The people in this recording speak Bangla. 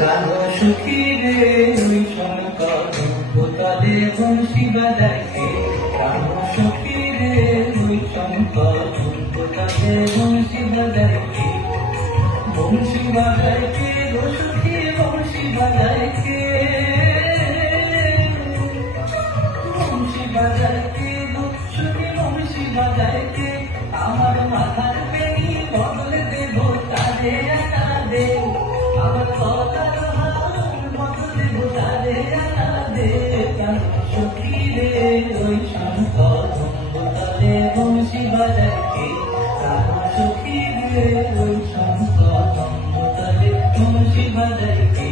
রাধা সখী রে ওই শঙ্কর বোতালে বংশী বাজায় কে? রাধা সখী রে ওই শঙ্কর বোতালে বংশী বাজায় কে? বংশী বাজায় কে গো সখী, বংশী বাজায় কে? বংশী বাজায় কে গো সখী, বংশী বাজায় কে? আমার মাথার পেনি বদলে দেব তারে আনা দে, আমার কথার হাল বদলে দেব তারে আনা দে। সখী রে ওই শঙ্কর বোতালে বংশী বাজায় কে? সখী রে ওই শঙ্কর বোতালে বংশী বাজায় কে?